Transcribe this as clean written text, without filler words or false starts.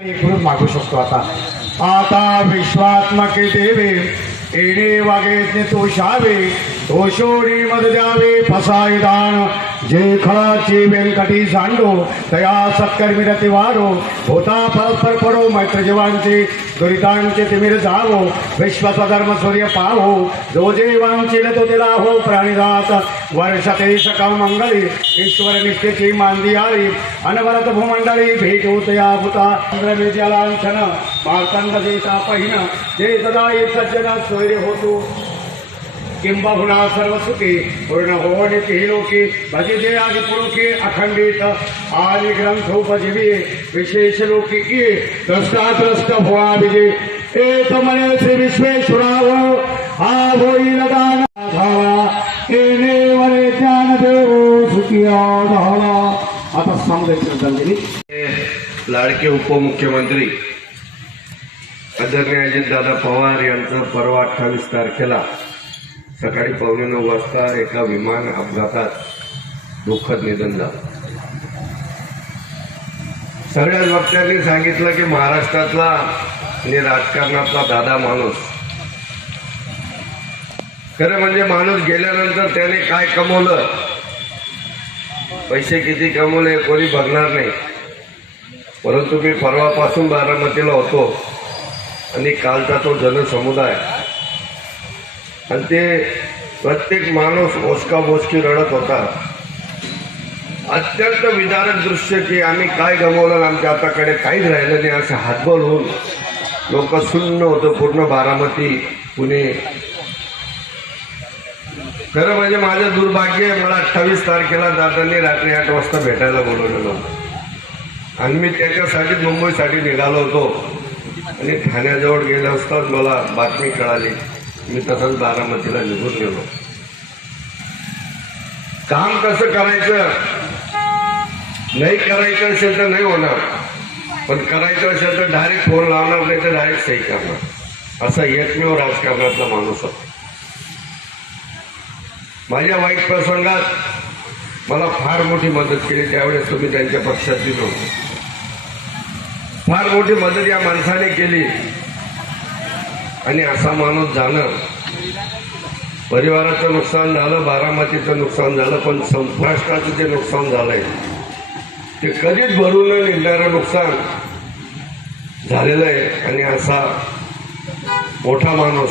एकूणच मागू शकतो. आता विश्वात्मके देवे येणे वागे तो शावे तो शोणी मद द्यावे फसाई दान जे खळाची व्यंकटी सांडो तया सत्कर्मी रती वारो होता परस्पर पडो मैत्र जीवांचे दुरितांचे तिमिर जावो विश्वाचा सूर्य पाहो जो जे वांचिल तो दिला हो प्राणीदास वर्षते सकळ मंगळी ईश्वर निष्ठेची मांदी आली अनवरत भूमंडळी भेट होत या भूता इंद्रमेजलांछन मार्तंड देता पहिन जे सदाई सज्जन सोयरे होतो किंबहुना सर्व सुखी पूर्ण होणे ती लोकी भजिते आदि पुरुषे अखंडित आदि ग्रंथोपजीवी विशेष लोकी की द्रष्टाद्रष्ट भोळा विजय एक मने श्री विश्वेश्वराव हा होईल दान धावा येणे वरे ज्ञान देव सुखिया धावा. आता समजायची श्रद्धांजली. लाडके उपमुख्यमंत्री आदरणीय अजितदादा पवार यांचं परवा 28 तारखेला सकाळी 9:15 वाजता एका विमान अपघातात दुःखद निधन झालं. सगळ्या वक्त्यांनी सांगितलं की महाराष्ट्रातला आणि राजकारणातला दादा माणूस. खरं म्हणजे माणूस गेल्यानंतर त्याने काय कमवलं, पैसे किती कमवले कोणी बघणार नाही. परंतु मी परवापासून बारामतीला होतो आणि कालचा तो जनसमुदाय आणि ते प्रत्येक माणूस ओसकाबोसकी रडत होता. अत्यंत विदारक दृश्य की आम्ही काय गमावलं, आमच्या हाताकडे काहीच राहिलं नाही असं हातबल होऊन लोक शून्य होतं पूर्ण बारामती पुणे. खरं म्हणजे माझं दुर्भाग्य आहे, मला 28 तारखेला दादांनी रात्री 8 वाजता भेटायला बोलवलेलं होतं आणि मी त्याच्यासाठी मुंबईसाठी निघालो होतो आणि ठाण्याजवळ गेल्या असताच मला बातमी कळाली. मी तसंच बारामतीला निघून गेलो. काम कसं करायचं, नाही करायचं असेल तर नाही होणार, पण करायचं असेल तर डायरेक्ट फोन लावणार, नाही तर डायरेक्ट सही करणार, असा एकमेव राजकारणातला माणूस होता. माझ्या वाईट प्रसंगात मला फार मोठी मदत केली. त्यावेळेस तुम्ही त्यांच्या पक्षातली नव्हते. फार मोठी मदत या माणसाने केली आणि असा माणूस जाणं, परिवाराचं नुकसान झालं, बारामतीचं नुकसान झालं, पण महाराष्ट्राचं जे नुकसान झालंय ते कधीच भरून न निघणारं नुकसान झालेलं आहे. आणि असा मोठा माणूस